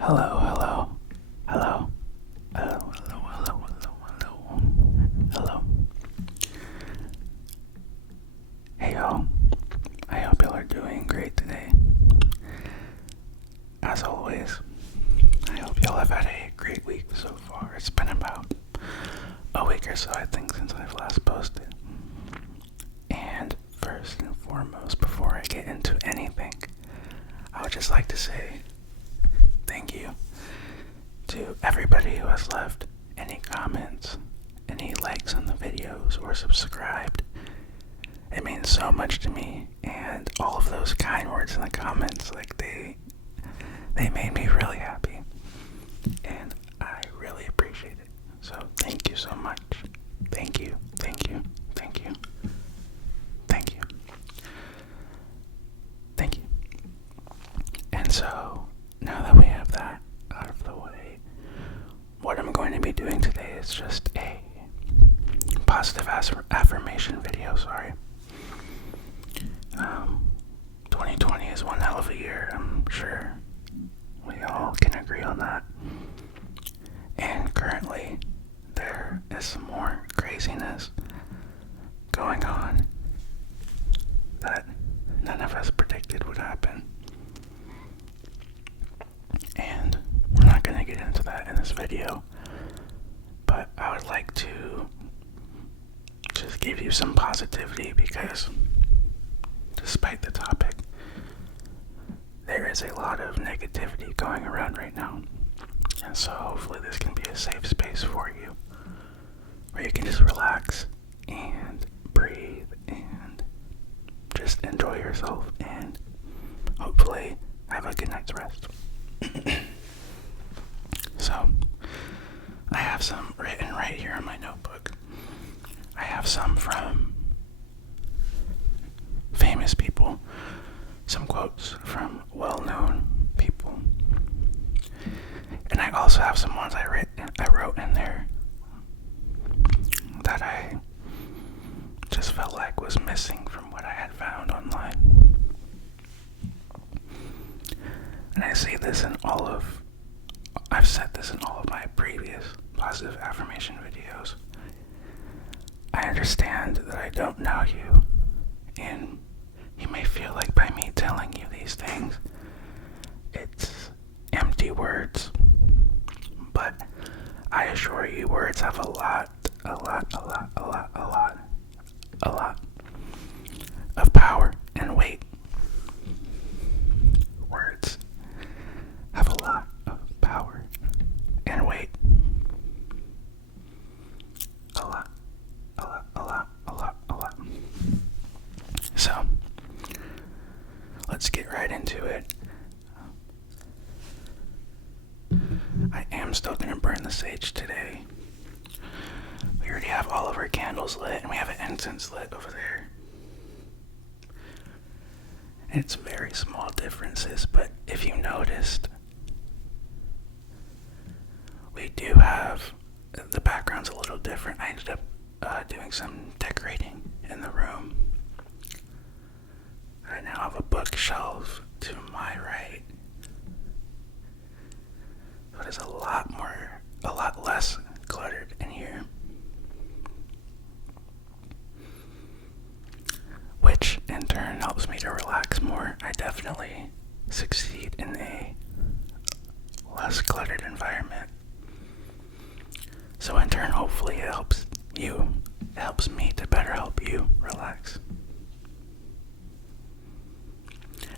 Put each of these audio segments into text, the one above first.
Hello, hello, hello, hello, hello, hello, hello, hello. Hey y'all, I hope y'all are doing great today. As always, I hope y'all have had a great week so far. It's been about a week or so, I think, since I've last posted. And first and foremost, before I get into anything, I would just like to say thank you to everybody who has left any comments, any likes on the videos, or subscribed. It means so much to me, and all of those kind words in the comments, they made me really happy, and I really appreciate it. So thank you so much. Thank you, thank you, thank you, thank you, thank you. And so, now that we have that out of the way, what I'm going to be doing today is just a positive affirmation video, 2020 is one hell of a year, I'm sure we all can agree on that. And currently, there is some more craziness going on that none of us predicted would happen. And we're not going to get into that in this video, but I would like to just give you some positivity because despite the topic, there is a lot of negativity going around right now. And so hopefully this can be a safe space for you where you can just relax and breathe and just enjoy yourself and hopefully have a good night's rest. So, I have some written right here in my notebook. I have some from famous people, some quotes from well-known people, and I also have some ones I wrote in there that I just felt like was missing from what I had found online. And I say this in I've said this in all of my previous positive affirmation videos. I understand that I don't know you, and you may feel like by me telling you these things, it's empty words. But I assure you, words have a lot of power and weight. Words have a lot of power and weight. A lot. So, let's get right into it. I am still going to burn the sage today. We already have all of our candles lit, and we have an incense lit over there. And it's very small differences, but if you noticed, we do have the background's a little different. I ended up doing some decorating in the room. I now have a bookshelf to my right. So it is a lot less cluttered in here. Which in turn helps me to relax more. I definitely succeed in a less cluttered environment. So in turn, hopefully it helps you. It helps me to better help you relax.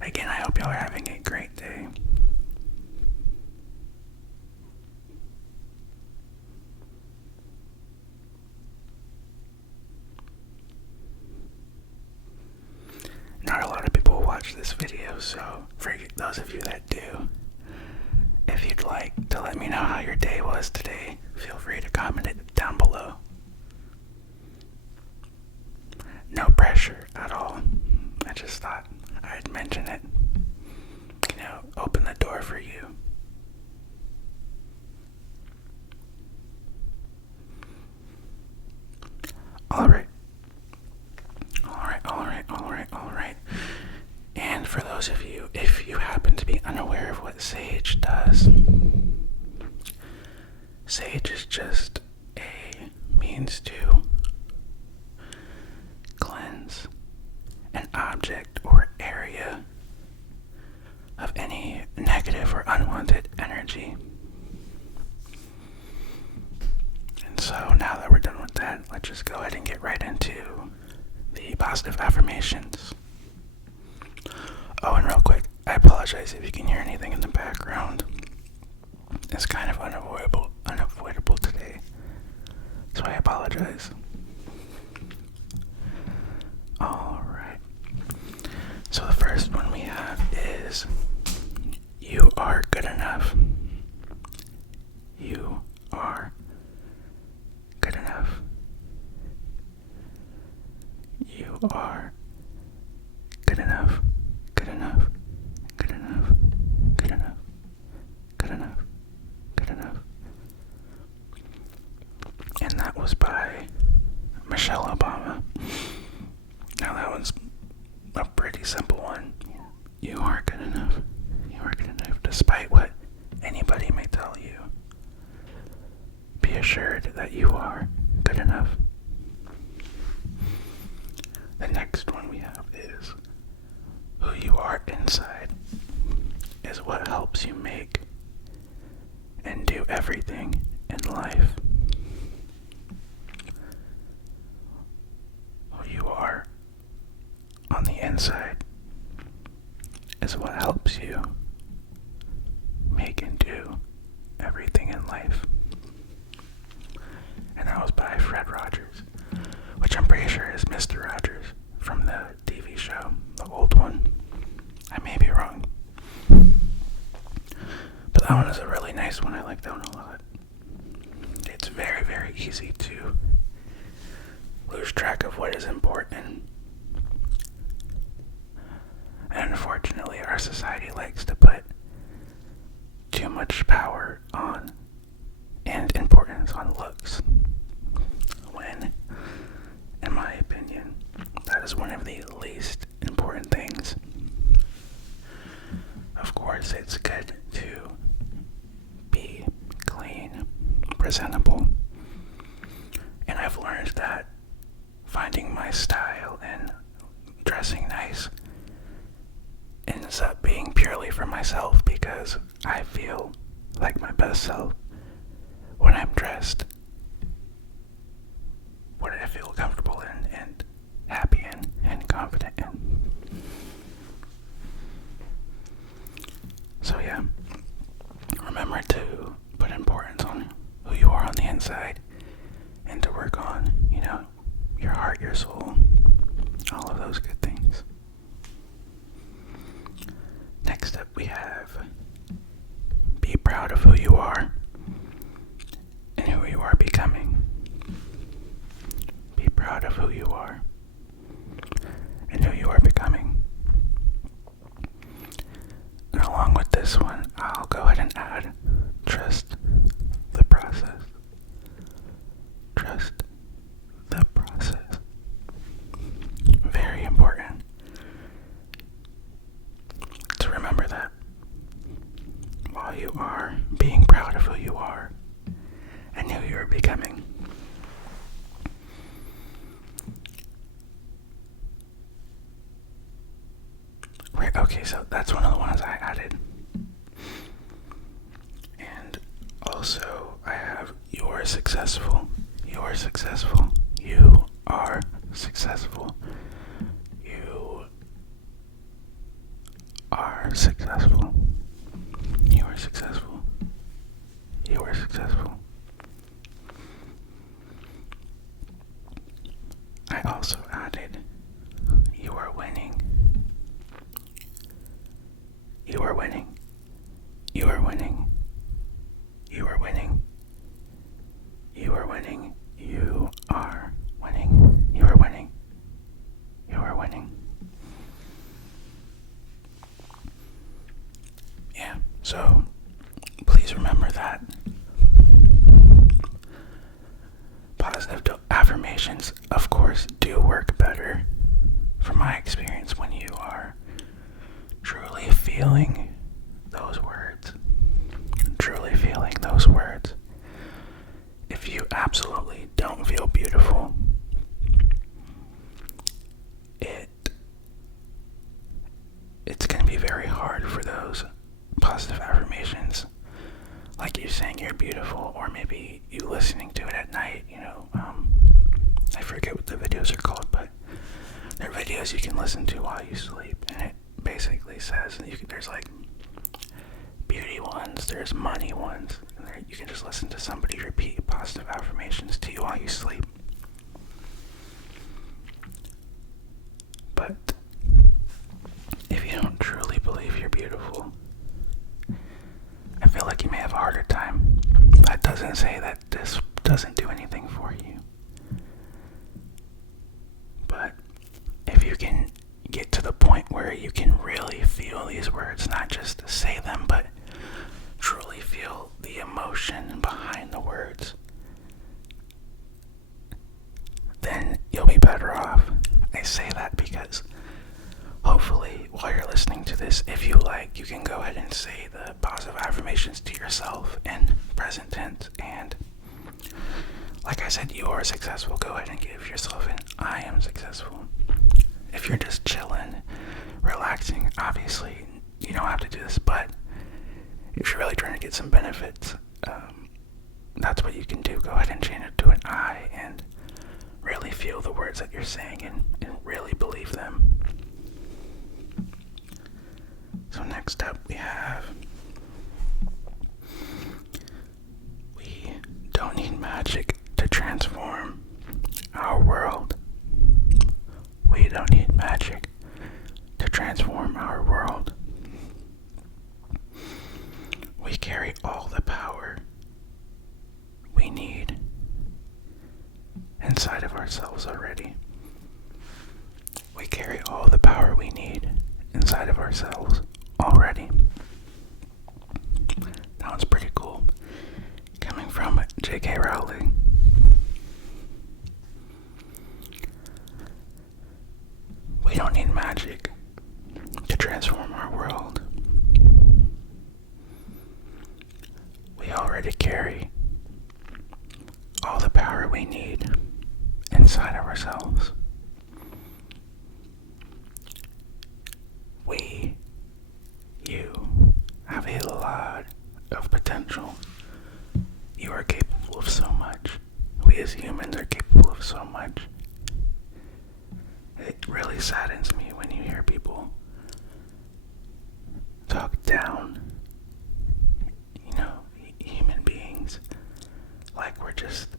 Again, I hope y'all are having a great day. Not a lot of people watch this video, so for those of you that do, if you'd like to let me know how your day was today, feel free to comment it down below. No pressure at all. I just thought I'd mention it. Open the door for you. Alright. And for those of you, if you happen to be unaware aware of what sage does, sage is just a means to cleanse an object or area of any negative or unwanted energy. And so now that we're done with that, let's just go ahead and get right into the positive affirmations. Oh, and real quick, I apologize if you can hear anything in the background. It's kind of unavoidable today, so I apologize. Alright, so the first one we have is, you are good enough. You are good enough. You are good enough. Good enough. Good enough. Good enough. Good enough. Good enough. And that was by Michelle Obama. Now that one's a pretty simple one. You are good enough. You are good enough, despite what anybody may tell you. Be assured that you are good enough. The next one we have is, who you are inside is what helps you make and do everything in life. Who you are on the inside is what helps you make and do everything in life. And that was by Fred Rogers, which I'm pretty sure is Mr. Rogers from the TV show, the old one. I may be wrong. But that one is a really nice one. I like that one a lot. It's very, very easy to lose track of what is important. And unfortunately, our society likes to put too much power on and importance on looks, when, in my opinion, that is one of the least important things. Of course, it's good to be clean, presentable, and I've learned that finding my style and dressing nice ends up being purely for myself, because I feel like my best self when I'm dressed, what I feel comfortable in and happy in and confident in. So yeah, remember to put importance on who you are on the inside and to work on, your heart, your soul, all of those good things. Next up we have, be proud of who you are and who you are becoming. Be proud of who you are and who you are becoming. And along with this one, I'll go ahead and add, trust the process. Trust the process. Very important to remember that while you are being proud of who you are and who you're becoming. Right, okay, so that's one of the ones I added. And also, I have, you are successful. You are successful. You are successful. You are successful. You are successful. You are successful. I also added, you are winning. You are winning. You are winning. You are winning. You are winning. You are winning. You are winning. You are winning. Yeah, so please remember that. Positive affirmations, of course, do work better, from my experience, when you are truly feeling those maybe you listening to it at night, I forget what the videos are called, but they're videos you can listen to while you sleep, and it basically says there's like beauty ones, there's money ones, and you can just listen to somebody repeat positive affirmations to you while you sleep. But if you don't truly believe you're beautiful, I feel like you may have a harder time. That doesn't say that this doesn't do anything for you. But if you can get to the point where you can really feel these words, not just say them, but truly feel the emotion behind the words, then you'll be better off. I say that because hopefully while you're listening to this, if you like, you can go ahead and say the positive affirmations to yourself in present tense. And like I said, you are successful. Go ahead and give yourself an I am successful. If you're just chilling, relaxing, obviously you don't have to do this, but if you're really trying to get some benefits, that's what you can do. Go ahead and change it to an I and really feel the words that you're saying and really believe them. So next up we have, we don't need magic to transform our world. We don't need magic to transform our world. We carry all the power we need inside of ourselves already. We carry all the power we need inside of ourselves already. That one's pretty cool. Coming from J.K. Rowling. We don't need magic to transform our world. We already carry all the power we need inside of ourselves. You have a lot of potential. You are capable of so much. We as humans are capable of so much. It really saddens me when you hear people talk down, human beings, like we're just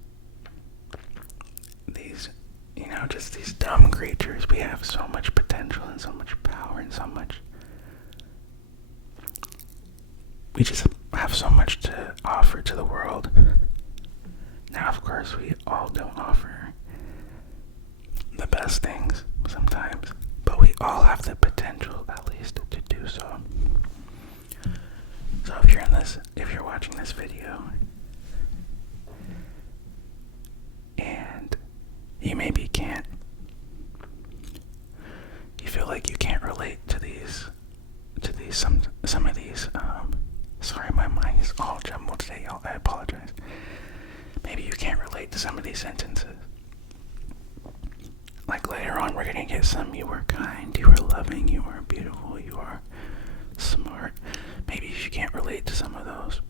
these, just these dumb creatures. We have so much potential and so much power and so much. We just have so much to offer to the world. Now, of course, we all don't offer the best things sometimes, but we all have the potential, at least, to do so. So if you're watching this video, and you maybe you feel like you can't relate to some of these, sorry, my mind is all jumbled today, y'all, I apologize. Maybe you can't relate to some of these sentences. Like later on, we're gonna get some, you are kind, you are loving, you are beautiful, you are smart. Maybe if you can't relate to some of those,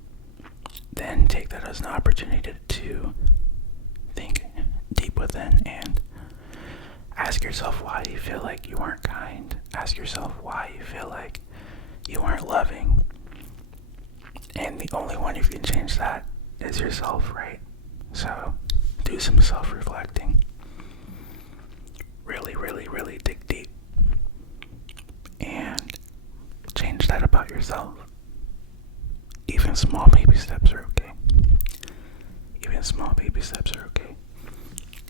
then take that as an opportunity to think deep within and ask yourself why you feel like you aren't kind. Ask yourself why you feel like you aren't loving. And the only one who can change that is yourself, right? So do some self-reflecting. Really, really, really dig deep. And change that about yourself. Even small baby steps are okay. Even small baby steps are okay.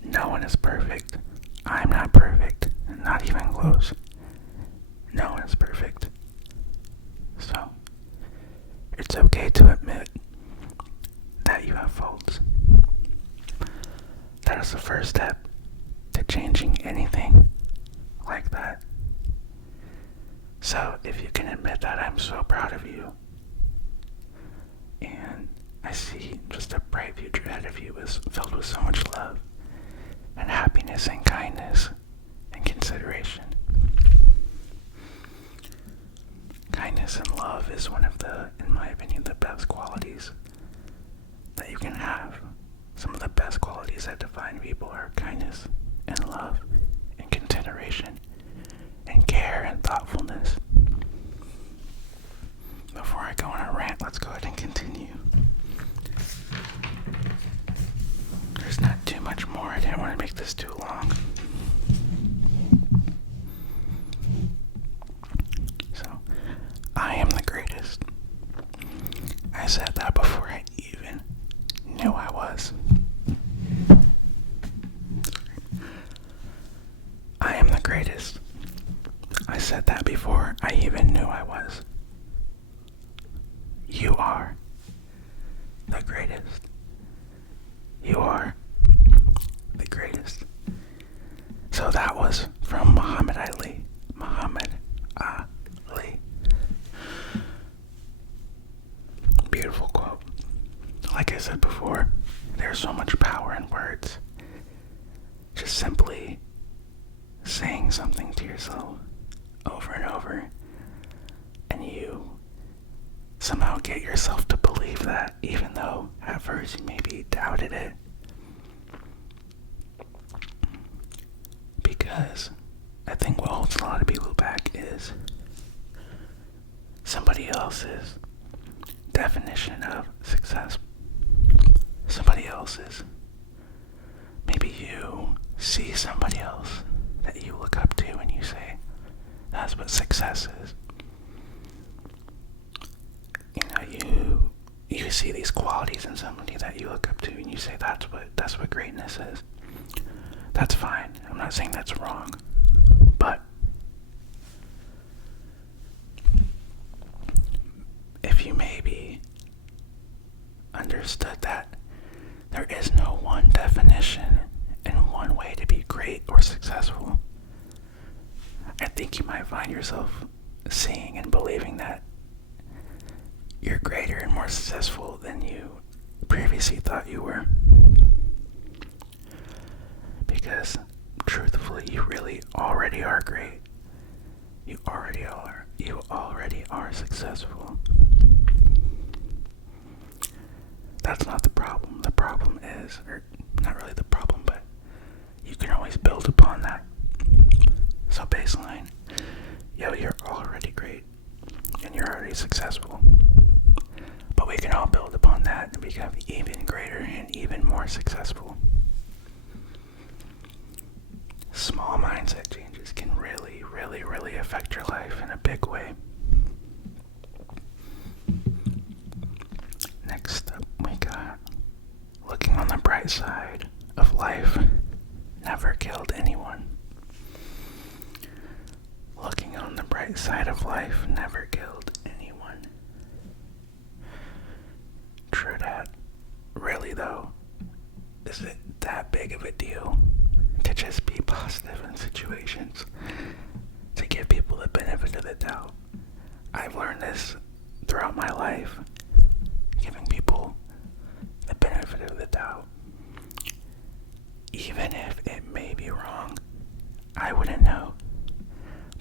No one is perfect. I'm not perfect. Not even close. No one is perfect. So, it's okay to admit that you have faults. That is the first step to changing anything like that. So, if you can admit that, I'm so proud of you. And I see just a bright future ahead of you is filled with so much love and happiness and kindness and consideration. Kindness and love is one of the, in my opinion, the best qualities that you can have. Some of the best qualities that define people are kindness and love and consideration and care and thoughtfulness. Before I go on a rant, let's go ahead and continue. There's not too much more. I didn't want to make this too long. So, I am the greatest. I said that before I even knew I was. I am the greatest. I said that before I even knew I was. You are the greatest. You are the greatest. So that was from Muhammad Ali. Muhammad Ali. Beautiful quote. Like I said before, there's so much power in words. Just simply saying something to yourself over and over, and you somehow get yourself to believe that, even though at first you maybe doubted it. Because I think what holds a lot of people back is somebody else's definition of success. Somebody else's. Maybe you see somebody else that you look up to and you say, that's what success is. You see these qualities in somebody that you look up to and you say that's what greatness is. That's fine. I'm not saying that's wrong. But if you maybe understood that there is no one definition and one way to be great or successful, I think you might find yourself seeing and believing that you're greater and more successful than you previously thought you were. Because truthfully, you really already are great. You already are successful. That's not the problem. The problem is, or not really the problem, but you can always build upon that. So baseline, you're already great and you're already successful. But we can all build upon that and become even greater and even more successful. Small mindset changes can really, really, really affect your life in a big way. Next up, we got looking on the bright side of life never killed anyone. Looking on the bright side of life never killed anyone. True that. Really though, is it that big of a deal to just be positive in situations? To give people the benefit of the doubt? I've learned this throughout my life. Giving people the benefit of the doubt. Even if it may be wrong, I wouldn't know.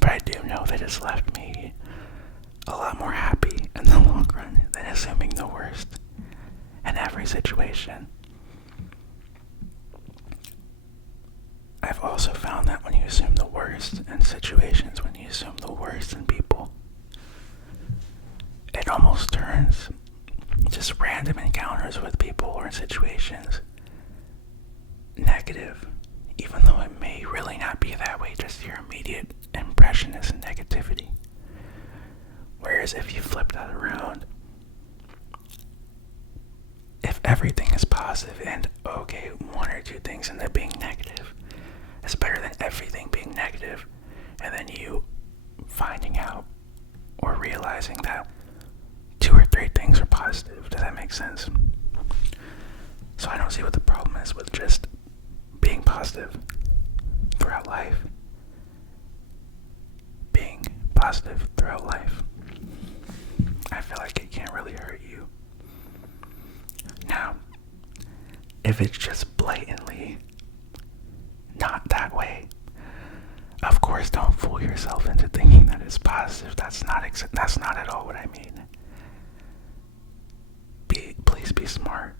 But I do know that it's left me a lot more happy in the long run than assuming the worst in every situation. I've also found that when you assume the worst in situations, when you assume the worst in people, it almost turns just random encounters with people or situations negative, even though it may really not be that way. Just your immediate impression is negativity. Whereas if you flip that around, if everything is positive and okay, one or two things end up being negative, it's better than everything being negative and then you finding out or realizing that two or three things are positive. Does that make sense? So I don't see what the problem is with just being positive throughout life. Being positive throughout life. I feel like it can't really hurt you. Now, if it's just blatantly not that way, of course don't fool yourself into thinking that it's positive. That's not at all what I mean. Please be smart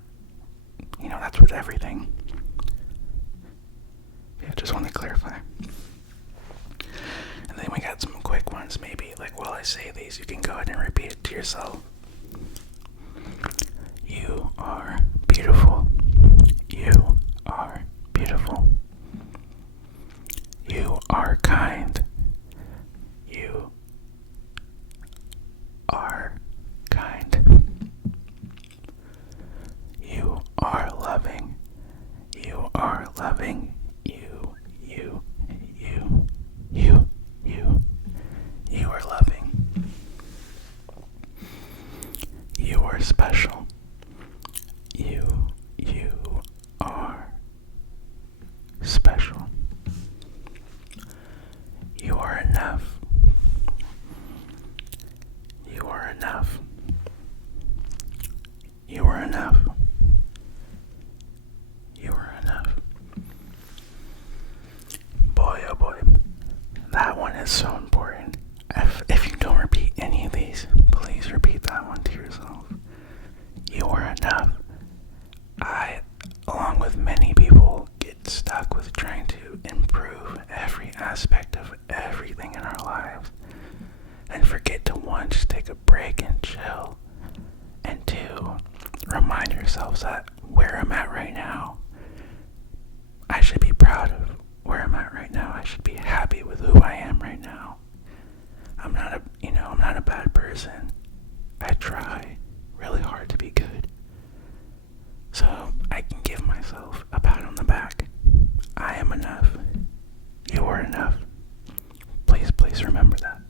with everything. Yeah, just want to clarify. And then we got some quick ones, maybe. Like while I say these, you can go ahead and repeat it to yourself. You are beautiful. You are beautiful. You are kind. You are kind. You are loving. You are loving. You are loving. You are special. You are special. You are enough. You are enough. You are enough. You are enough. Boy, oh boy, that one is so important. If you don't repeat any of these, please repeat that one to yourself. You are enough. I, along with many people, get stuck with trying to improve every aspect of everything in our lives and forget to, one, just take a break and chill, and two, remind yourselves that where I'm at right now, I should be proud of where I'm at right now. I should be happy with who I am right now. I'm not a bad person. I try really hard to be good. So I can give myself a pat on the back. I am enough. You are enough. Please remember that.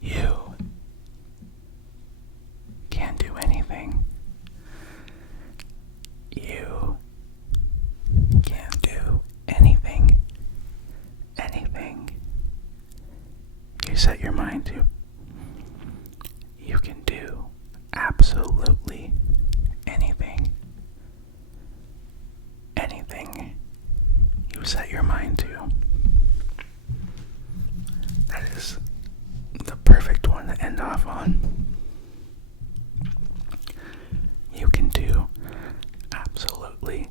You can do anything. You can do anything. Anything you set your mind to. You can do absolutely anything. Anything you set your mind to. That is the perfect one to end off on. You can do absolutely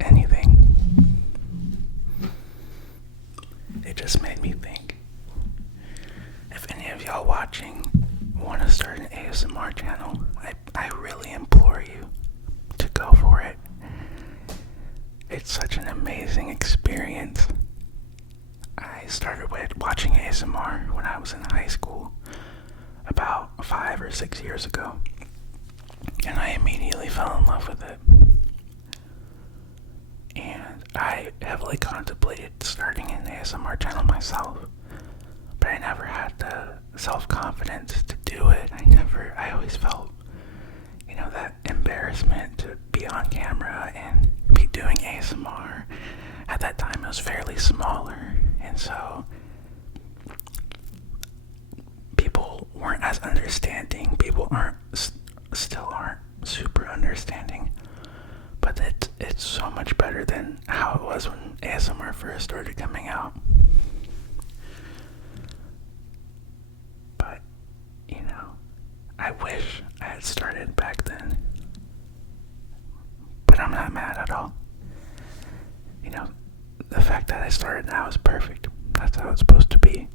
anything. It just made me think. If any of y'all watching want to start an ASMR channel, I really implore you to go for it. It's such an amazing experience. I started with watching ASMR when I was in high school, about 5 or 6 years ago, and I immediately fell in love with it. And I heavily contemplated starting an ASMR channel myself, but I never had the self-confidence to do it. I always felt, that embarrassment to be on camera and be doing ASMR. At that time, it was fairly smaller, and so people weren't as understanding. People still aren't super understanding, but it's so much better than how it was when ASMR first started coming out. But, I wish I had started back then. But I'm not mad at all. The fact that I started now is perfect. That's how it's supposed to be.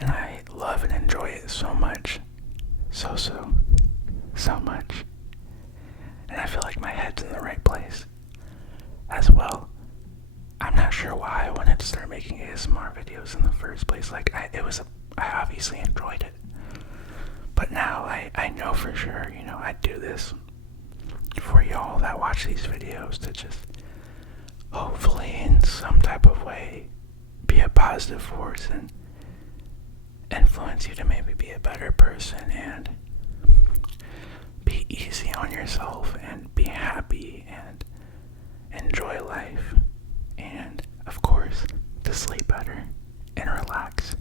And I love and enjoy it so much. So much. And I feel like my head's in the right place as well. I'm not sure why I wanted to start making ASMR videos in the first place. I obviously enjoyed it. But now I know for sure, I do this for y'all that watch these videos to just hopefully in some type of way be a positive force and influence you to maybe be a better person and be easy on yourself and be happy and enjoy life and, of course, to sleep better and relax.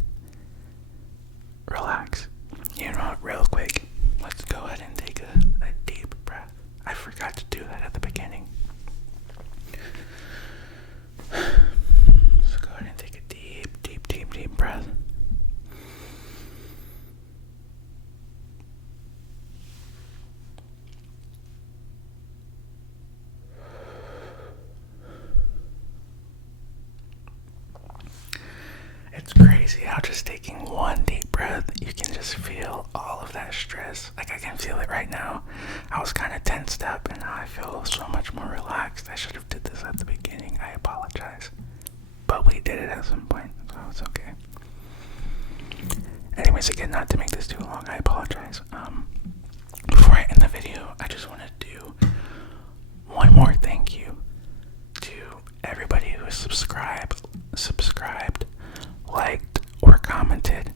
You know what, real quick, let's go ahead and take a deep breath. I forgot to do that at the beginning. So go ahead and take a deep breath. crazy how just taking one deep breath, you can just feel all of that stress. Like I can feel it right now. I was kind of tensed up and now I feel so much more relaxed. I should have did this at the beginning. I apologize. But we did it at some point, so it's okay. Anyways, again, not to make this too long, I apologize. Before I end the video, I just want to do one more thank you to everybody who has subscribed, liked, or commented.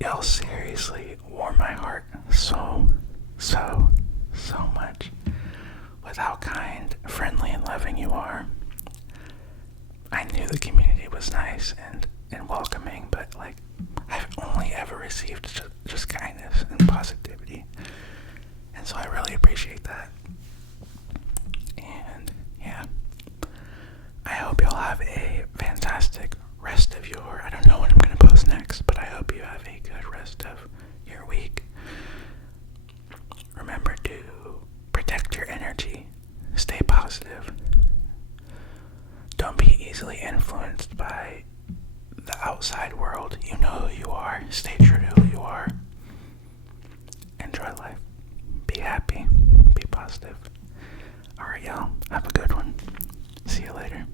Y'all seriously warm my heart so much with how kind, friendly, and loving you are. I knew the community was nice and welcoming, but like I've only ever received just kindness and positivity, and so I really appreciate that. And yeah, I hope y'all have a fantastic rest of your, I don't know when I'm going to post next, but I hope you have a good rest of your week. Remember to protect your energy, stay positive, don't be easily influenced by the outside world. You know who you are, stay true to who you are, enjoy life, be happy, be positive. Alright y'all, have a good one. See you later.